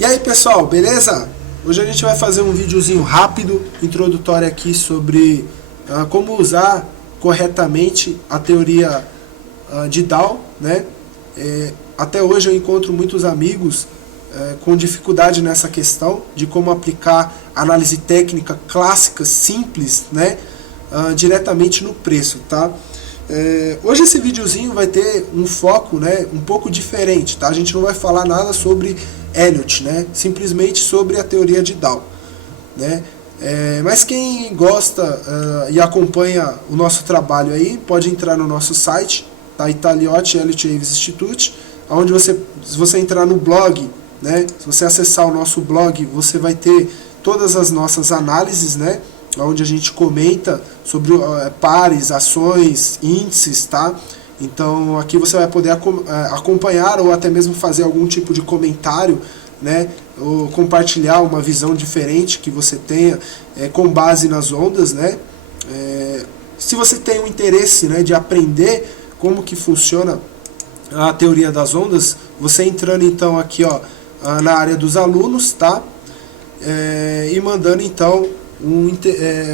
E aí pessoal, beleza? Hoje a gente vai fazer um videozinho rápido, introdutório aqui sobre como usar corretamente a teoria de Dow, né? Até hoje eu encontro muitos amigos com dificuldade nessa questão de como aplicar análise técnica clássica, simples, né? Diretamente no preço, tá? Hoje esse videozinho vai ter um foco, né, um pouco diferente, tá? A gente não vai falar nada sobre Elliott, né? Simplesmente sobre a teoria de Dow, né? Mas quem gosta e acompanha o nosso trabalho aí, pode entrar no nosso site, tá? Italiotti Elliott Aves Institute, onde se você entrar no blog, né? Se você acessar o nosso blog, você vai ter todas as nossas análises, né? Onde a gente comenta sobre pares, ações, índices, tá? Então aqui você vai poder acompanhar ou até mesmo fazer algum tipo de comentário, né? Ou compartilhar uma visão diferente que você tenha com base nas ondas, né? Se você tem o interesse, né, de aprender como que funciona a teoria das ondas, você entrando então aqui, ó, na área dos alunos, tá? E mandando então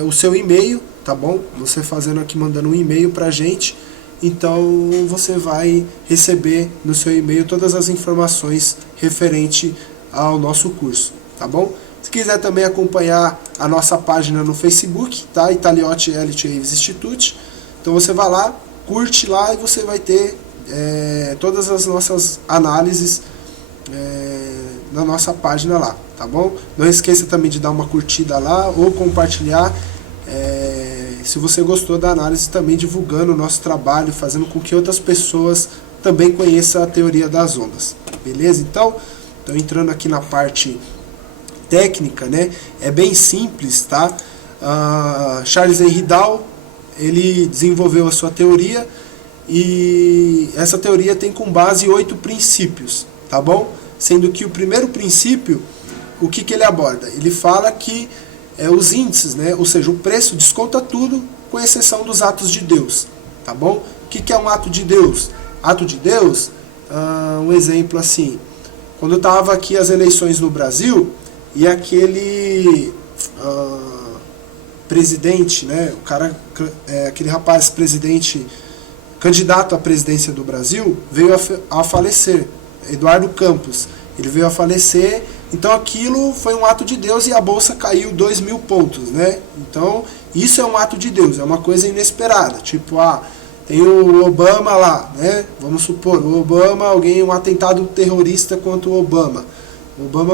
o seu e-mail, tá bom? Você fazendo aqui, mandando um e-mail pra gente, então você vai receber no seu e-mail todas as informações referente ao nosso curso, tá bom? Se quiser também acompanhar a nossa página no Facebook, tá? Italiotti Elliott Aves Institute, então você vai lá, curte lá e você vai ter todas as nossas análises na nossa página lá, tá bom? Não esqueça também de dar uma curtida lá ou compartilhar se você gostou da análise, também divulgando o nosso trabalho, fazendo com que outras pessoas também conheçam a teoria das ondas, beleza? Então entrando aqui na parte técnica, né? É bem simples, tá? Charles Henry Dow, ele desenvolveu a sua teoria e essa teoria tem como base 8 princípios, tá bom? Sendo que o primeiro princípio, o que ele aborda? Ele fala que os índices, né, ou seja, o preço desconta tudo, com exceção dos atos de Deus, tá bom? O que é um ato de Deus? Ato de Deus, um exemplo assim, quando eu estava aqui as eleições no Brasil, e aquele presidente, né, o cara, aquele rapaz presidente, candidato à presidência do Brasil, veio a falecer, Eduardo Campos, ele veio a falecer, então aquilo foi um ato de Deus e a bolsa caiu 2.000 pontos, né? Então isso é um ato de Deus, é uma coisa inesperada, tipo, tem o Obama lá, né? Vamos supor, o Obama, um atentado terrorista contra o Obama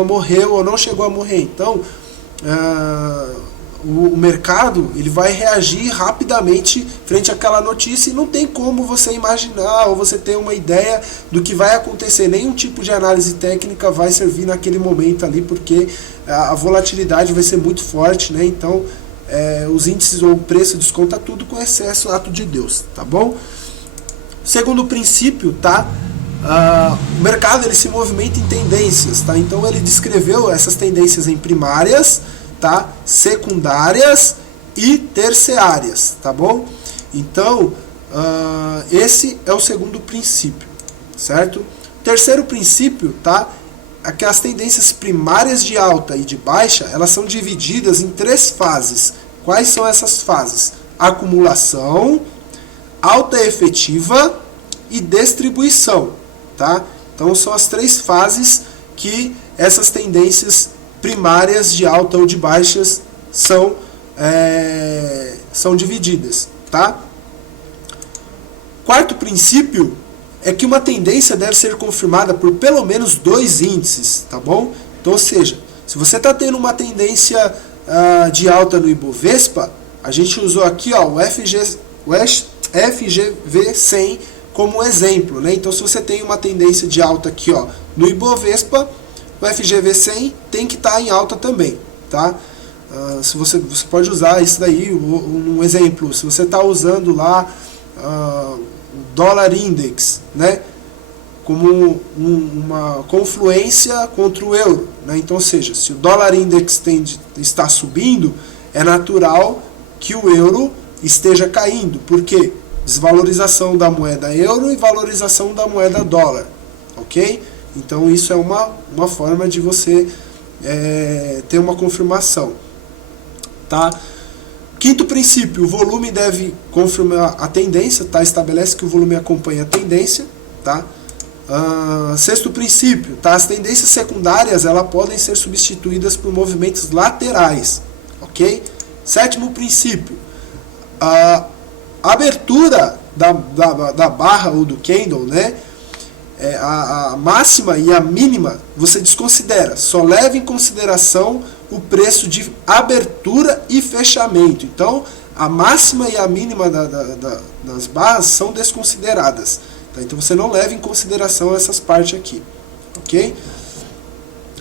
morreu ou não chegou a morrer, então o mercado ele vai reagir rapidamente frente àquela notícia e não tem como você imaginar ou você ter uma ideia do que vai acontecer. Nenhum tipo de análise técnica vai servir naquele momento ali, porque a volatilidade vai ser muito forte, né? Então os índices ou o preço desconta tudo, com excesso ato de Deus, tá bom? Segundo princípio, tá? O mercado ele se movimenta em tendências, tá? Então ele descreveu essas tendências em primárias, tá? Secundárias e terciárias, tá bom? Então esse é o segundo princípio, certo? Terceiro princípio, tá? É que as tendências primárias de alta e de baixa, elas são divididas em 3 fases. Quais são essas fases? Acumulação, alta efetiva e distribuição, tá? Então são as 3 fases que essas tendências primárias de alta ou de baixas são divididas, tá? Quarto princípio é que uma tendência deve ser confirmada por pelo menos 2 índices, tá bom? Então, ou seja, se você está tendo uma tendência de alta no Ibovespa, a gente usou aqui, ó, o FGV100 como exemplo, né? Então, se você tem uma tendência de alta aqui, ó, no Ibovespa, o FGV100 tem que estar em alta também, tá? Se você pode usar isso daí, um exemplo, se você está usando lá o dólar index, né, como uma confluência contra o euro, né? Então, ou seja, se o dólar index está subindo, é natural que o euro esteja caindo. Por quê? Desvalorização da moeda euro e valorização da moeda dólar, ok? Então isso é uma forma de você ter uma confirmação, tá? Quinto princípio, o volume deve confirmar a tendência, tá? Estabelece que o volume acompanha a tendência, tá? Sexto princípio, tá? As tendências secundárias elas podem ser substituídas por movimentos laterais, ok? Sétimo princípio, a abertura da barra ou do candle, né? A máxima e a mínima você desconsidera, só leva em consideração o preço de abertura e fechamento. Então a máxima e a mínima das barras são desconsideradas, tá? Então você não leva em consideração essas partes aqui, ok?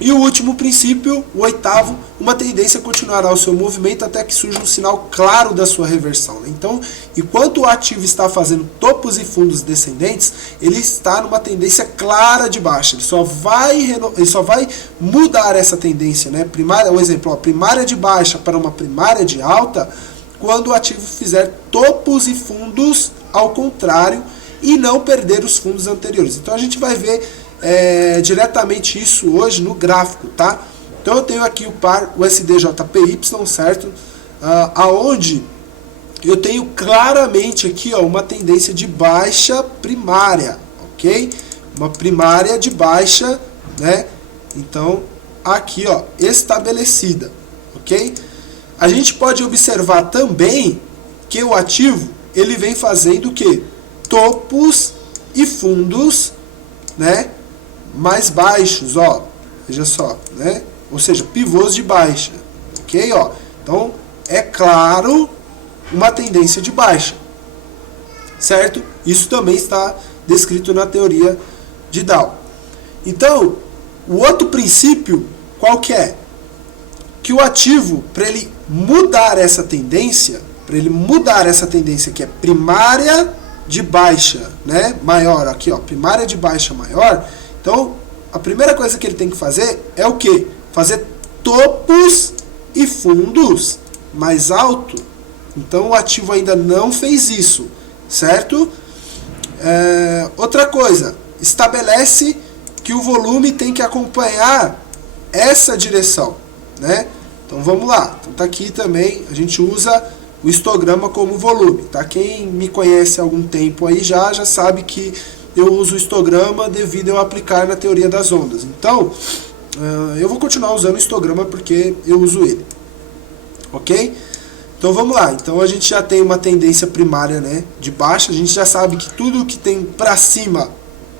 E o último princípio, o oitavo, uma tendência continuará o seu movimento até que surja um sinal claro da sua reversão, né? Então, enquanto o ativo está fazendo topos e fundos descendentes, ele está numa tendência clara de baixa. Ele só vai mudar essa tendência, né? Primária, um exemplo, ó, primária de baixa para uma primária de alta, quando o ativo fizer topos e fundos ao contrário e não perder os fundos anteriores. Então a gente vai ver diretamente isso hoje no gráfico, tá? Então eu tenho aqui o par USD-JPY, certo? Aonde eu tenho claramente aqui, ó, uma tendência de baixa primária, ok? Uma primária de baixa, né? Então aqui, ó, estabelecida, ok? A gente pode observar também que o ativo ele vem fazendo o que? Topos e fundos, né? Mais baixos, ó, veja só, né? Ou seja, pivôs de baixa, ok, ó. Então é claro uma tendência de baixa, certo? Isso também está descrito na teoria de Dow. Então o outro princípio qual que é? Que o ativo, para ele mudar essa tendência, que é primária de baixa, né, maior, aqui, ó, primária de baixa maior. Então, a primeira coisa que ele tem que fazer é o quê? Fazer topos e fundos mais alto. Então, o ativo ainda não fez isso, certo? Outra coisa, estabelece que o volume tem que acompanhar essa direção, né? Então, vamos lá. Então, tá aqui também, a gente usa o histograma como volume, tá? Quem me conhece há algum tempo aí já sabe que eu uso o histograma devido a eu aplicar na teoria das ondas. Então, eu vou continuar usando o histograma porque eu uso ele. Ok? Então vamos lá. Então a gente já tem uma tendência primária, né, de baixa. A gente já sabe que tudo que tem para cima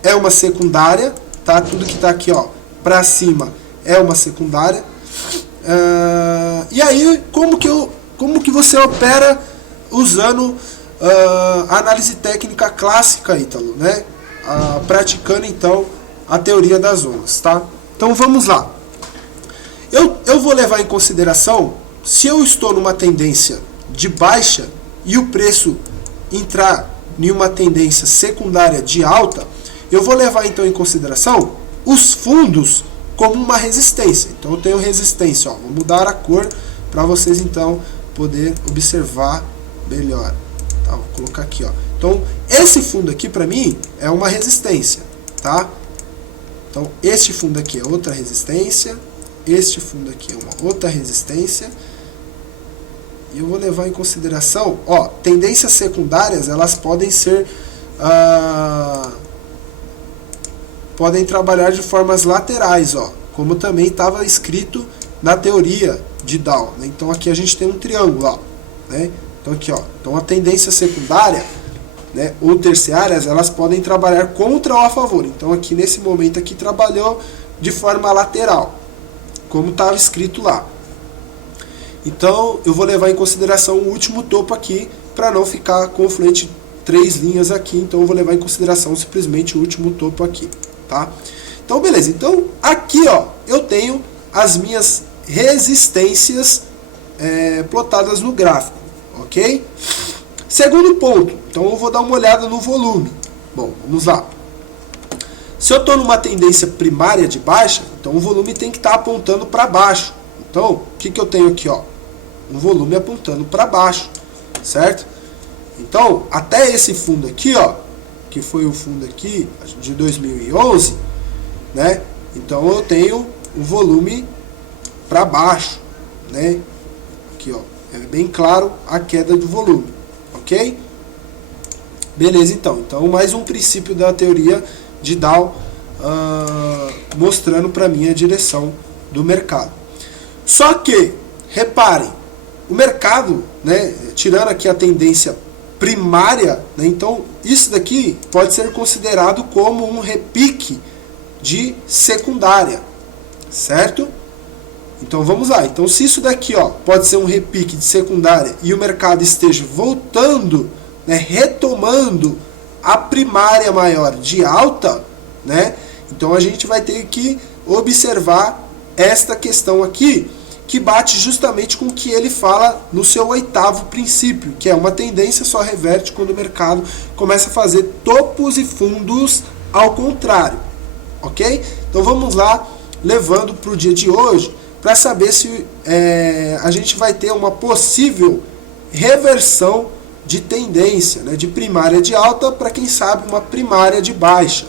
é uma secundária, tá? Tudo que está aqui, ó, para cima é uma secundária. E aí, como que você opera usando a análise técnica clássica, Ítalo, né? Praticando então a teoria das ondas, tá? Então vamos lá. Eu vou levar em consideração, se eu estou numa tendência de baixa e o preço entrar em uma tendência secundária de alta, eu vou levar então em consideração os fundos como uma resistência. Então eu tenho resistência, ó, vou mudar a cor para vocês então poder observar melhor. Tá, vou colocar aqui, ó. Então, esse fundo aqui, para mim, é uma resistência, tá? Então, este fundo aqui é outra resistência, este fundo aqui é uma outra resistência, e eu vou levar em consideração, ó, tendências secundárias, elas podem ser, podem trabalhar de formas laterais, ó, como também estava escrito na teoria de Dow, né? Então, aqui a gente tem um triângulo, ó, né? Então, aqui, ó, então a tendência secundária, né, ou terciárias, elas podem trabalhar contra ou a favor. Então aqui nesse momento aqui trabalhou de forma lateral, como estava escrito lá. Então eu vou levar em consideração o último topo aqui, para não ficar confluente 3 linhas aqui. Então eu vou levar em consideração simplesmente o último topo aqui, tá? Então beleza, então aqui, ó, eu tenho as minhas resistências plotadas no gráfico, ok? Segundo ponto, então eu vou dar uma olhada no volume. Bom, vamos lá. Se eu estou numa tendência primária de baixa, então o volume tem que estar apontando para baixo. Então, o que eu tenho aqui, ó? Um volume apontando para baixo, certo? Então, até esse fundo aqui, ó, que foi o fundo aqui de 2011, né? Então eu tenho o volume para baixo, né? Aqui, ó, é bem claro a queda do volume, ok? Beleza, então mais um princípio da teoria de Dow, mostrando para mim a direção do mercado. Só que, reparem, o mercado, né, tirando aqui a tendência primária, né, então isso daqui pode ser considerado como um repique de secundária, certo? Então vamos lá. Então se isso daqui, ó, pode ser um repique de secundária e o mercado esteja voltando, né, retomando a primária maior de alta, né, então a gente vai ter que observar esta questão aqui, que bate justamente com o que ele fala no seu 8º princípio, que é uma tendência só reverte quando o mercado começa a fazer topos e fundos ao contrário, ok? Então vamos lá, levando para o dia de hoje, para saber se a gente vai ter uma possível reversão de tendência, né, de primária de alta para, quem sabe, uma primária de baixa.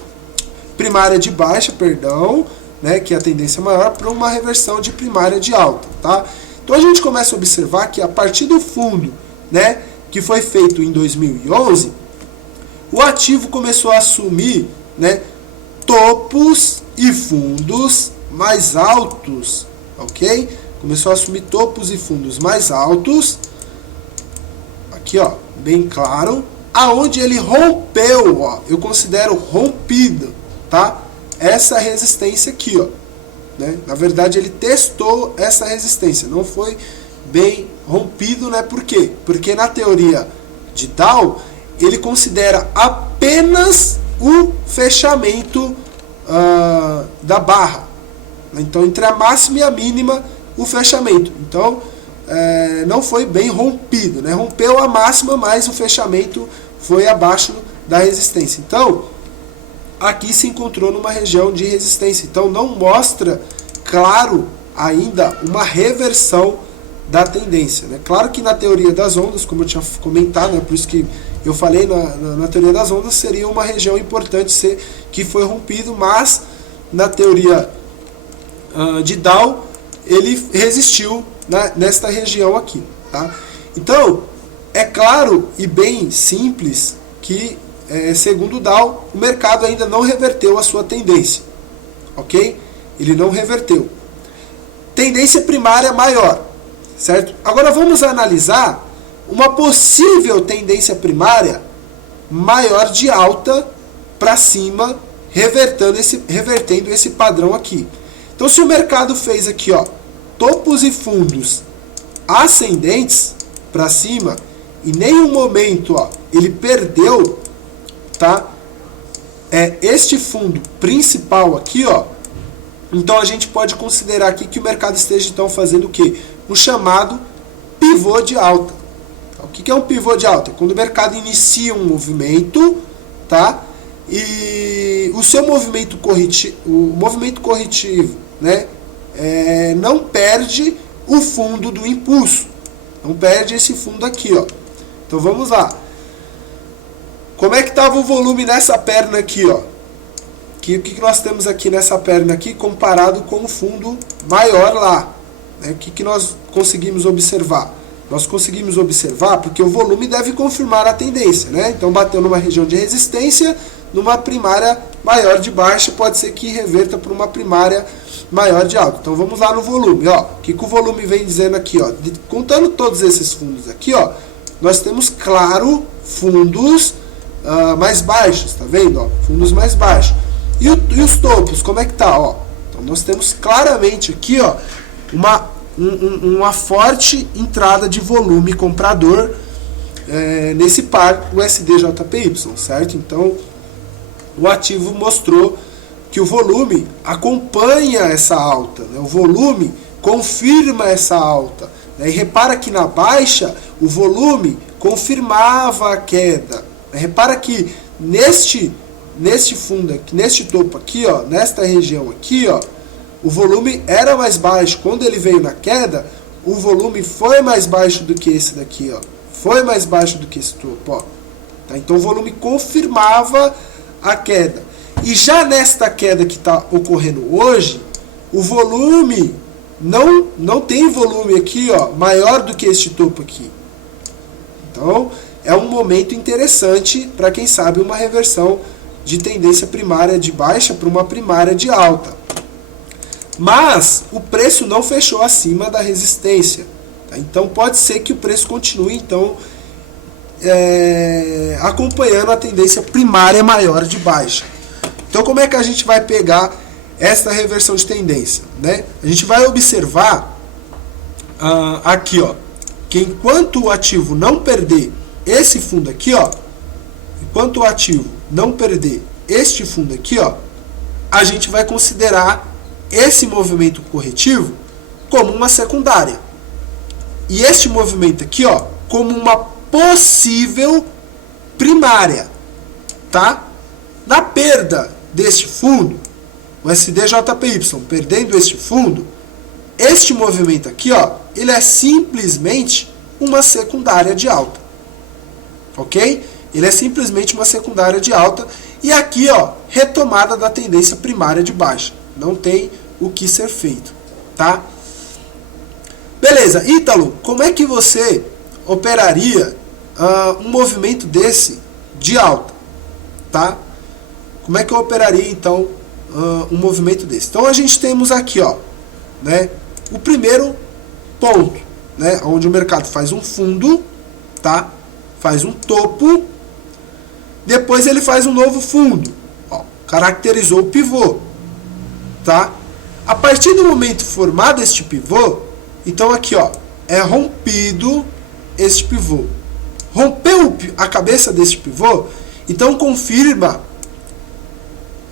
Primária de baixa, perdão, né, que é a tendência maior, para uma reversão de primária de alta, tá? Então a gente começa a observar que a partir do fundo, né, que foi feito em 2011, o ativo começou a assumir, né, topos e fundos mais altos, ok? Começou a assumir topos e fundos mais altos, aqui, ó, bem claro, aonde ele rompeu, ó, eu considero rompido, tá? Essa resistência aqui, ó, né? Na verdade ele testou essa resistência, não foi bem rompido, né? Por quê? Porque na teoria de Dow ele considera apenas o fechamento da barra, então entre a máxima e a mínima o fechamento, então não foi bem rompido, né? Rompeu a máxima, mas o fechamento foi abaixo da resistência, então aqui se encontrou numa região de resistência. Então não mostra, claro, ainda uma reversão da tendência, né? Claro que na teoria das ondas, como eu tinha comentado, né, por isso que eu falei na teoria das ondas, seria uma região importante que foi rompido, mas na teoria de Dow, ele resistiu, né, nesta região aqui, tá? Então, é claro e bem simples que segundo o Dow, o mercado ainda não reverteu a sua tendência, ok? Ele não reverteu. Tendência primária maior, certo? Agora vamos analisar uma possível tendência primária maior de alta para cima, revertendo esse padrão aqui. Então se o mercado fez aqui, ó, topos e fundos ascendentes para cima, e em nenhum momento, ó, ele perdeu, tá? Este fundo principal aqui, ó. Então a gente pode considerar aqui que o mercado esteja então fazendo o quê? O chamado pivô de alta. O que é um pivô de alta? Quando o mercado inicia um movimento, tá? E o seu movimento corretivo, né? Não perde o fundo do impulso. Não perde esse fundo aqui, ó. Então vamos lá. Como é que estava o volume nessa perna aqui, ó? O que nós temos aqui nessa perna aqui comparado com o fundo maior lá, né? O que nós conseguimos observar? Nós conseguimos observar porque o volume deve confirmar a tendência, né? Então bateu numa região de resistência, numa primária maior de baixa, pode ser que reverta para uma primária maior de alta. Então vamos lá no volume, ó. O que o volume vem dizendo aqui, ó? Contando todos esses fundos aqui, ó, nós temos, claro, fundos mais baixos, tá vendo? Ó? Fundos mais baixos. E os topos, como é que tá? Ó? Então nós temos claramente aqui, ó, uma forte entrada de volume comprador nesse par USD-JPY, certo? Então o ativo mostrou que o volume acompanha essa alta, né? O volume confirma essa alta, né? E repara que na baixa o volume confirmava a queda. Repara que neste fundo aqui, neste topo aqui, ó, nesta região aqui, ó, o volume era mais baixo. Quando ele veio na queda, o volume foi mais baixo do que esse daqui, ó. Foi mais baixo do que esse topo, ó. Tá? Então o volume confirmava a queda. E já nesta queda que está ocorrendo hoje, o volume não tem volume aqui, ó, maior do que este topo aqui. Então, é um momento interessante para quem sabe uma reversão de tendência primária de baixa para uma primária de alta. Mas o preço não fechou acima da resistência. Tá? Então, pode ser que o preço continue, então, acompanhando a tendência primária maior de baixa. Então, como é que a gente vai pegar essa reversão de tendência, né? A gente vai observar aqui, ó, que enquanto o ativo não perder esse fundo aqui, ó, enquanto o ativo não perder este fundo aqui, ó, a gente vai considerar esse movimento corretivo como uma secundária. E este movimento aqui, ó, como uma possível primária, tá? Na perda deste fundo, o SDJPY perdendo este fundo, este movimento aqui, ó, ele é simplesmente uma secundária de alta. Ok? Ele é simplesmente uma secundária de alta. E aqui, ó, retomada da tendência primária de baixa. Não tem o que ser feito, tá? Beleza, Ítalo, como é que você operaria um movimento desse de alta, tá? Como é que eu operaria, então, um movimento desse? Então, a gente temos aqui, ó, né, o primeiro ponto, né, onde o mercado faz um fundo, tá? Faz um topo, depois ele faz um novo fundo, ó, caracterizou o pivô, tá? A partir do momento formado este pivô, então aqui, ó, é rompido este pivô. Rompeu a cabeça deste pivô, então confirma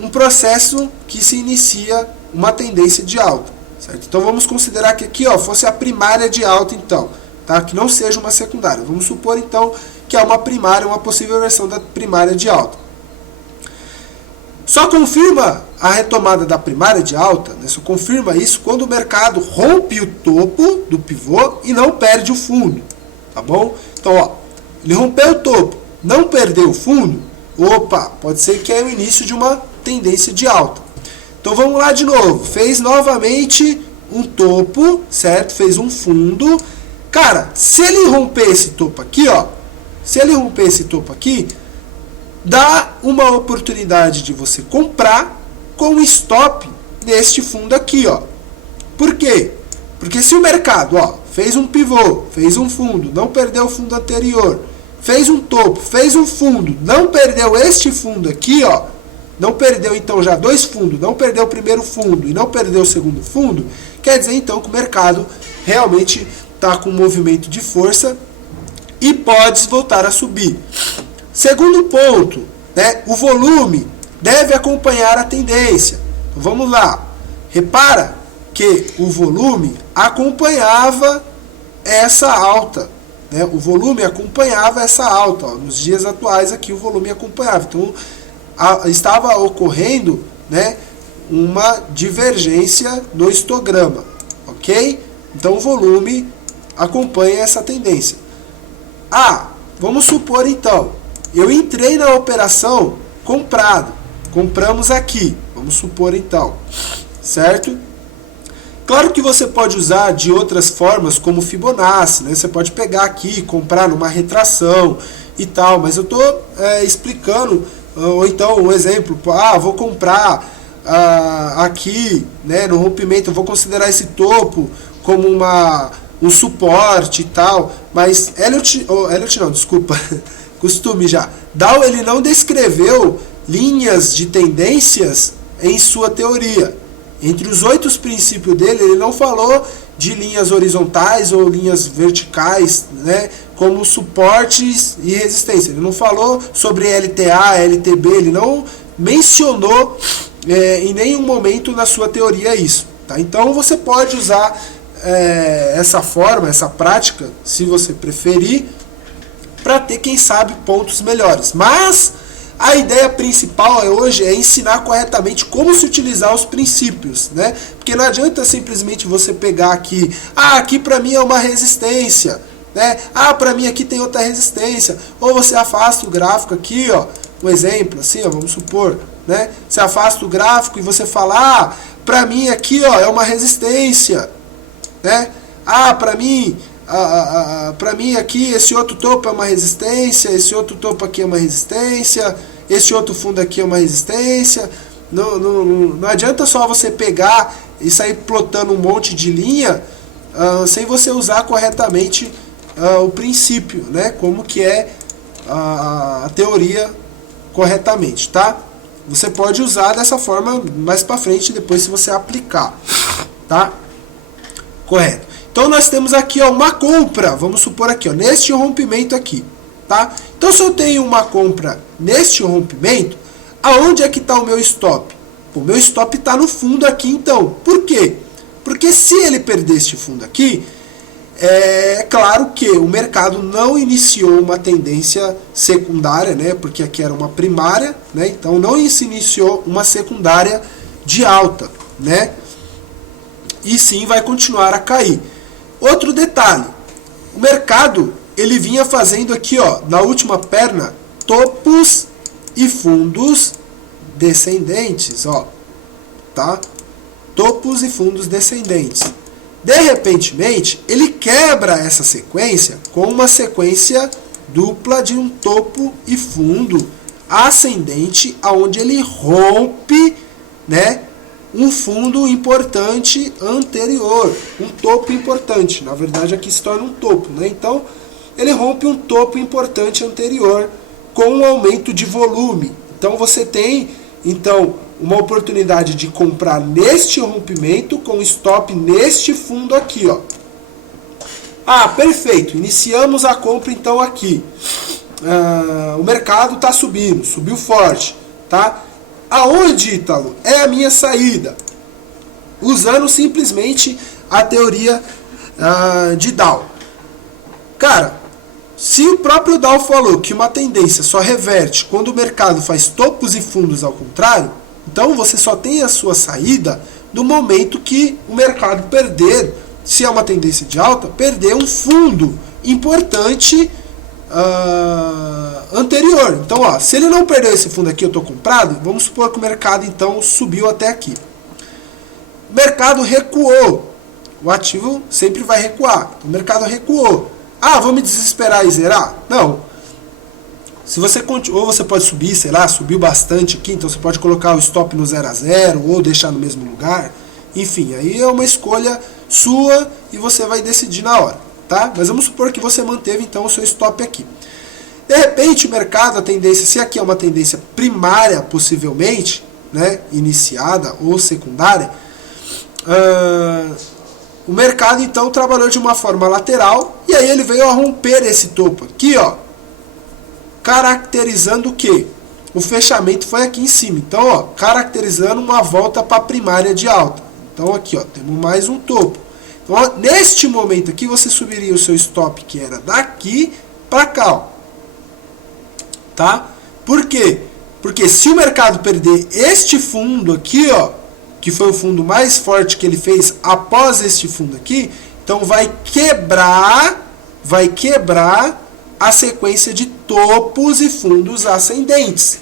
um processo que se inicia uma tendência de alta, certo? Então vamos considerar que aqui, ó, fosse a primária de alta, então, tá? Que não seja uma secundária. Vamos supor então que é uma primária, uma possível versão da primária de alta. Só confirma a retomada da primária de alta, né? Só confirma isso quando o mercado rompe o topo do pivô e não perde o fundo, tá bom? Então, ó, ele rompeu o topo, não perdeu o fundo, opa, pode ser que é o início de uma tendência de alta. Então vamos lá de novo. Fez novamente um topo, certo? Fez um fundo. Cara, se ele romper esse topo aqui, ó, se ele romper esse topo aqui, dá uma oportunidade de você comprar com stop neste fundo aqui, ó. Por quê? Porque se o mercado, ó, fez um pivô, fez um fundo, não perdeu o fundo anterior, fez um topo, fez um fundo, não perdeu este fundo aqui, ó, não perdeu então já dois fundos, não perdeu o primeiro fundo e não perdeu o segundo fundo, quer dizer então que o mercado realmente está com um movimento de força e pode voltar a subir. Segundo ponto, né, o volume deve acompanhar a tendência. Então, vamos lá. Repara que o volume acompanhava essa alta, né? O volume acompanhava essa alta. Ó. Nos dias atuais aqui o volume acompanhava. Então estava ocorrendo, né, uma divergência no histograma, ok? Então o volume acompanha essa tendência. Vamos supor então, eu entrei na operação comprado, compramos aqui, vamos supor então, certo? Claro que você pode usar de outras formas, como Fibonacci, né? Você pode pegar aqui, comprar numa retração e tal, mas eu estou explicando, ou então um exemplo, vou comprar aqui, né, no rompimento, eu vou considerar esse topo como um suporte e tal, mas Elliott não, desculpa, costume já. Dow, ele não descreveu linhas de tendências em sua teoria. Entre os 8 princípios dele, ele não falou de linhas horizontais ou linhas verticais, né, como suportes e resistência. Ele não falou sobre LTA, LTB, ele não mencionou em nenhum momento na sua teoria isso. Tá? Então você pode usar essa forma, essa prática, se você preferir, para ter, quem sabe, pontos melhores. Mas a ideia principal hoje é ensinar corretamente como se utilizar os princípios, né? Porque não adianta simplesmente você pegar aqui, aqui para mim é uma resistência, né? Para mim aqui tem outra resistência. Ou você afasta o gráfico aqui, ó, um exemplo, assim, ó, vamos supor, né? Você afasta o gráfico e você fala, para mim aqui, ó, é uma resistência, né? Para mim, para mim aqui esse outro topo é uma resistência, esse outro topo aqui é uma resistência, esse outro fundo aqui é uma resistência. Não adianta só você pegar e sair plotando um monte de linha sem você usar corretamente o princípio, né? Como que é a teoria corretamente, tá? Você pode usar dessa forma mais para frente depois se você aplicar, tá? Correto. Então nós temos aqui, ó, uma compra, vamos supor aqui, ó, neste rompimento aqui, tá? Então se eu tenho uma compra neste rompimento, aonde é que está o meu stop? O meu stop está no fundo aqui, então. Por quê? Porque se ele perder este fundo aqui, é claro que o mercado não iniciou uma tendência secundária, né? Porque aqui era uma primária, né? Então não se iniciou uma secundária de alta, né? E sim vai continuar a cair. Outro detalhe, o mercado ele vinha fazendo aqui, ó, na última perna, topos e fundos descendentes, ó, tá? Topos e fundos descendentes. De repentemente, ele quebra essa sequência com uma sequência dupla de um topo e fundo ascendente, aonde ele rompe, né, um fundo importante anterior, um topo importante. Na verdade, aqui se torna um topo, né? Então, ele rompe um topo importante anterior com um aumento de volume. Então, você tem, então, uma oportunidade de comprar neste rompimento com stop neste fundo aqui, ó. Perfeito. Iniciamos a compra então aqui. O mercado está subindo, subiu forte, tá? Aonde, Ítalo, é a minha saída? Usando simplesmente a teoria de Dow. Cara, se o próprio Dow falou que uma tendência só reverte quando o mercado faz topos e fundos ao contrário, então você só tem a sua saída no momento que o mercado perder, se é uma tendência de alta, perder um fundo importante anterior. Então, ó, se ele não perdeu esse fundo aqui, eu estou comprado, vamos supor que o mercado então subiu até aqui. O mercado recuou. O ativo sempre vai recuar. O mercado recuou. Vou me desesperar e zerar? Não. Se você ou você pode subir, sei lá, subiu bastante aqui, então você pode colocar o stop no 0 a 0 ou deixar no mesmo lugar. Enfim, aí é uma escolha sua e você vai decidir na hora, tá? Mas vamos supor que você manteve então o seu stop aqui. De repente o mercado, a tendência, se aqui é uma tendência primária possivelmente, né, iniciada ou secundária, o mercado então trabalhou de uma forma lateral e aí ele veio a romper esse topo aqui, ó, caracterizando o que? O fechamento foi aqui em cima. Então, ó, caracterizando uma volta para a primária de alta. Então, aqui, ó, temos mais um topo. Então, ó, neste momento aqui, você subiria o seu stop, que era daqui para cá, ó. Tá? Por quê? Porque se o mercado perder este fundo aqui, ó, que foi o fundo mais forte que ele fez após este fundo aqui, então vai quebrar a sequência de topos e fundos ascendentes,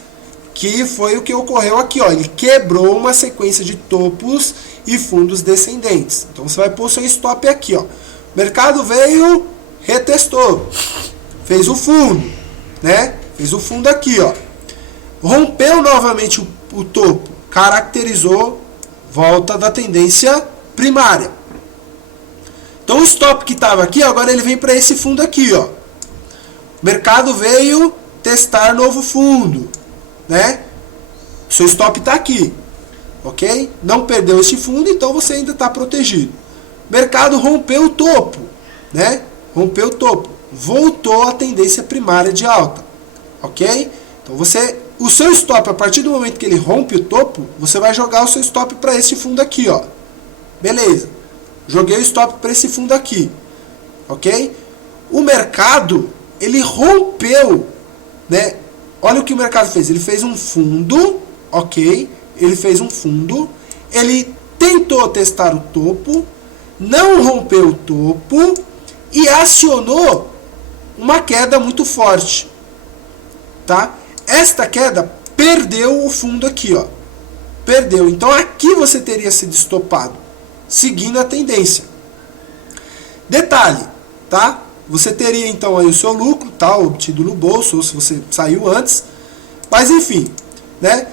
que foi o que ocorreu aqui, ó. Ele quebrou uma sequência de topos e fundos descendentes. Então você vai pôr o seu stop aqui, ó. O mercado veio, retestou, fez o fundo, né? Fez o fundo aqui, ó. Rompeu novamente o topo, caracterizou volta da tendência primária. Então o stop que estava aqui, agora ele vem para esse fundo aqui, ó. O mercado veio testar novo fundo, né? Seu stop está aqui, ok? Não perdeu esse fundo, então você ainda está protegido. O mercado rompeu o topo, né? Rompeu o topo, voltou à tendência primária de alta, ok? Então o seu stop, a partir do momento que ele rompe o topo, você vai jogar o seu stop para esse fundo aqui, ó. Beleza? Joguei o stop para esse fundo aqui, ok? O mercado ele rompeu, né? Olha o que o mercado fez. Ele fez um fundo, ok? Ele fez um fundo. Ele tentou testar o topo, não rompeu o topo e acionou uma queda muito forte, tá? esta queda perdeu o fundo aqui, ó. Perdeu. Então aqui você teria sido estopado, seguindo a tendência. Detalhe, tá? Você teria então aí o seu lucro, tá, obtido no bolso, ou se você saiu antes. Mas enfim, né?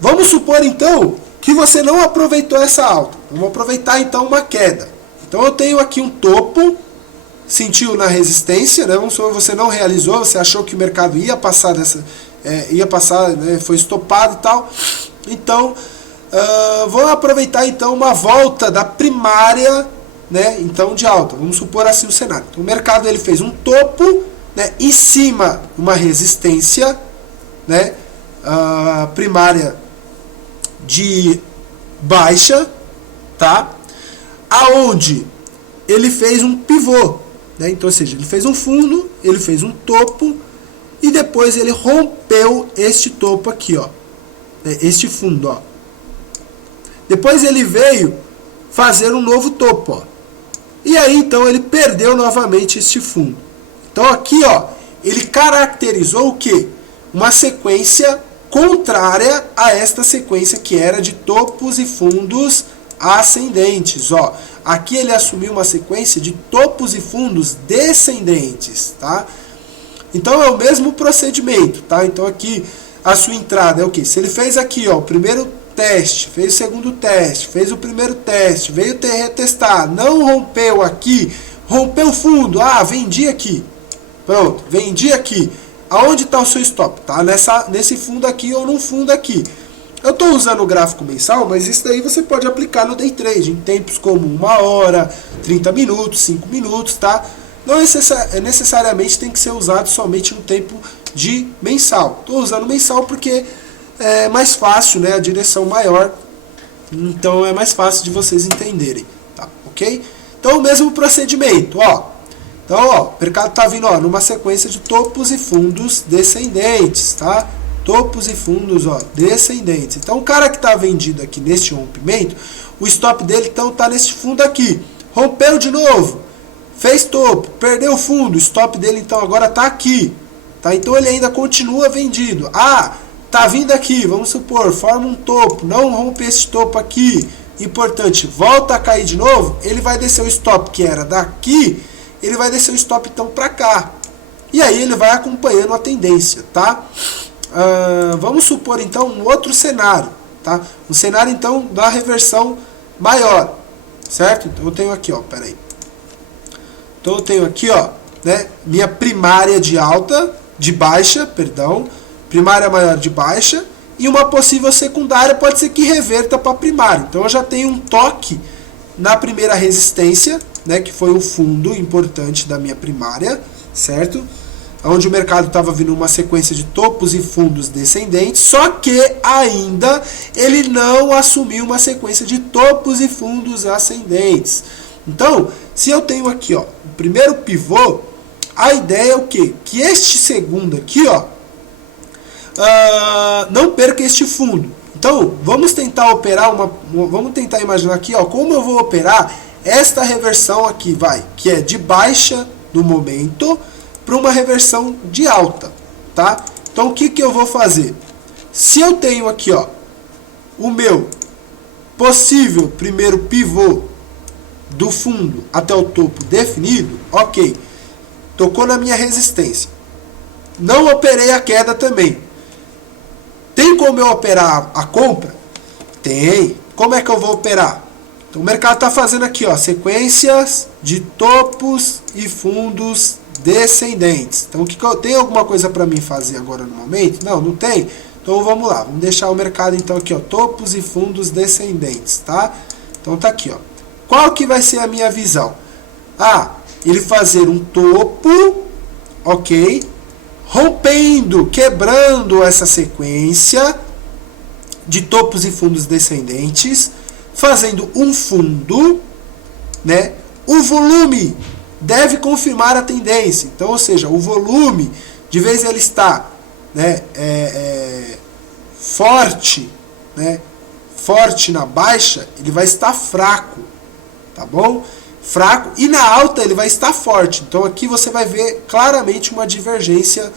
Vamos supor então que você não aproveitou essa alta. Vamos aproveitar então uma queda. Então eu tenho aqui um topo, sentiu na resistência, né? Vamos supor que você não realizou, você achou que o mercado ia passar dessa, né? Foi estopado e tal. Então, vamos aproveitar então uma volta da primária, né? Então de alta. Vamos supor assim o cenário. Então, o mercado ele fez um topo, né? Em cima uma resistência, né? Primária de baixa, tá? Aonde ele fez um pivô, né? Então, ou seja, ele fez um fundo, ele fez um topo e depois ele rompeu este topo aqui, ó, né? Este fundo, ó. Depois ele veio fazer um novo topo, ó. E aí então ele perdeu novamente este fundo. Então aqui, ó, ele caracterizou o quê? Uma sequência contrária a esta sequência que era de topos e fundos ascendentes, ó. Aqui ele assumiu uma sequência de topos e fundos descendentes, tá? Então é o mesmo procedimento, tá? Então aqui a sua entrada é o quê? Se ele fez aqui, ó, o primeiro teste, fez o segundo teste, fez o primeiro teste, veio retestar, não rompeu aqui, rompeu o fundo, vendi aqui. Pronto, vendi aqui. Aonde está o seu stop? Tá nesse fundo aqui ou num fundo aqui. Eu estou usando o gráfico mensal, mas isso daí você pode aplicar no day trade, em tempos como 1 hora, 30 minutos, 5 minutos, tá? Não necessariamente tem que ser usado somente no tempo de mensal. Estou usando mensal porque é mais fácil, né? A direção maior, então é mais fácil de vocês entenderem, tá? Ok? Então o mesmo procedimento, ó. Então, ó, o mercado está vindo, ó, numa sequência de topos e fundos descendentes, tá? Topos e fundos, ó, descendentes. Então, o cara que está vendido aqui neste rompimento, o stop dele, então, está nesse fundo aqui. Rompeu de novo, fez topo, perdeu o fundo, o stop dele, então, agora está aqui, tá? Então, ele ainda continua vendido. Tá vindo aqui, vamos supor, forma um topo, não rompe esse topo aqui. Importante, volta a cair de novo, ele vai descer o stop que era daqui, ele vai descer o stop então para cá. E aí ele vai acompanhando a tendência, tá? Vamos supor então um outro cenário, tá? Um cenário então da reversão maior, certo? Então eu tenho aqui, ó, peraí. Então eu tenho aqui, ó, né, minha primária de alta, de baixa, perdão, primária maior de baixa e uma possível secundária pode ser que reverta para primária. Então eu já tenho um toque na primeira resistência, né, que foi um fundo importante da minha primária, certo? Onde o mercado estava vindo uma sequência de topos e fundos descendentes, só que ainda ele não assumiu uma sequência de topos e fundos ascendentes. Então, se eu tenho aqui, ó, o primeiro pivô, a ideia é o quê? Que este segundo aqui, ó, não perca este fundo. Então, vamos tentar operar vamos tentar imaginar aqui, ó, como eu vou operar esta reversão aqui, que é de baixa no momento para uma reversão de alta, tá? Então, o que eu vou fazer? Se eu tenho aqui, ó, o meu possível primeiro pivô do fundo até o topo definido, ok, tocou na minha resistência. Não operei a queda também. Tem como eu operar a compra? Tem. Como é que eu vou operar? Então, o mercado está fazendo aqui, ó, sequências de topos e fundos descendentes. Então, tem alguma coisa para mim fazer agora no momento? Não, não tem? Então, vamos lá. Vamos deixar o mercado, então, aqui, ó, topos e fundos descendentes, tá? Então, tá aqui, ó. Qual que vai ser a minha visão? Ele fazer um topo, ok? Rompendo, quebrando essa sequência de topos e fundos descendentes, fazendo um fundo, né? O volume deve confirmar a tendência. Então, ou seja, o volume, de vez ele está, né, forte, né, forte na baixa, ele vai estar fraco, tá bom? Fraco, e na alta ele vai estar forte. Então aqui você vai ver claramente uma divergência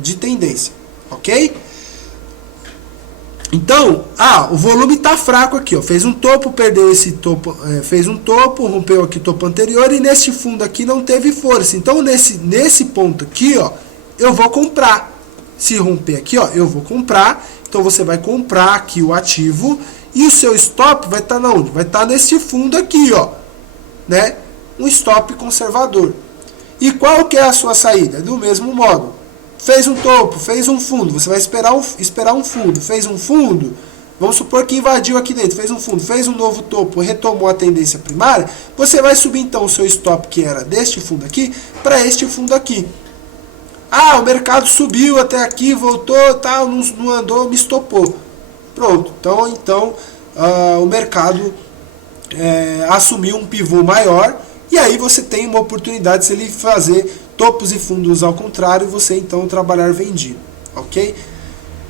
de tendência, ok? Então, o volume está fraco aqui, ó, fez um topo, perdeu esse topo, fez um topo, rompeu aqui o topo anterior e neste fundo aqui não teve força. Então, nesse ponto aqui, ó, eu vou comprar. Se romper aqui, ó, eu vou comprar. Então, você vai comprar aqui o ativo e o seu stop vai estar onde? Vai estar nesse fundo aqui, ó, né? Um stop conservador. E qual que é a sua saída? Do mesmo modo. Fez um topo, fez um fundo, você vai esperar um fundo, fez um fundo, vamos supor que invadiu aqui dentro, fez um fundo, fez um novo topo, retomou a tendência primária, você vai subir então o seu stop, que era deste fundo aqui, para este fundo aqui. O mercado subiu até aqui, voltou, tal, não andou, me estopou. Pronto, então o mercado assumiu um pivô maior, e aí você tem uma oportunidade de ele fazer topos e fundos ao contrário, você então trabalhar vendido, ok?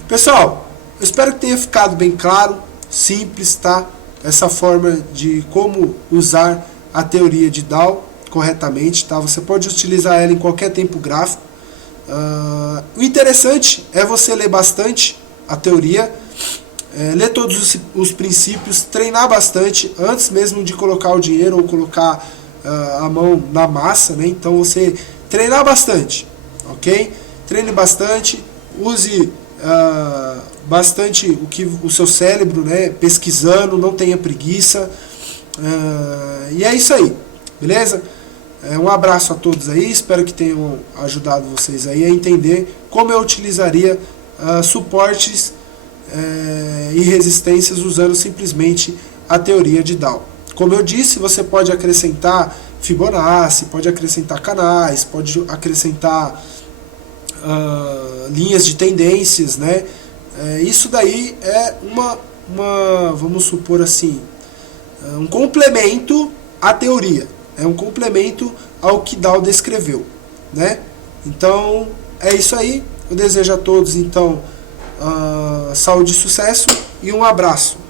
Pessoal, eu espero que tenha ficado bem claro, simples, tá? Essa forma de como usar a teoria de Dow corretamente, tá? Você pode utilizar ela em qualquer tempo gráfico. O interessante é você ler bastante a teoria, ler todos os princípios, treinar bastante antes mesmo de colocar o dinheiro ou colocar a mão na massa, né? Então você treinar bastante, ok? Treine bastante, use bastante o seu cérebro, né? Pesquisando, não tenha preguiça. E é isso aí, beleza? Um abraço a todos aí, espero que tenham ajudado vocês aí a entender como eu utilizaria suportes e resistências usando simplesmente a teoria de Dow. Como eu disse, você pode acrescentar Fibonacci, pode acrescentar canais, pode acrescentar linhas de tendências, né? Isso daí é vamos supor assim, um complemento à teoria, é um complemento ao que Dow descreveu, né? Então é isso aí. Eu desejo a todos então saúde e sucesso e um abraço.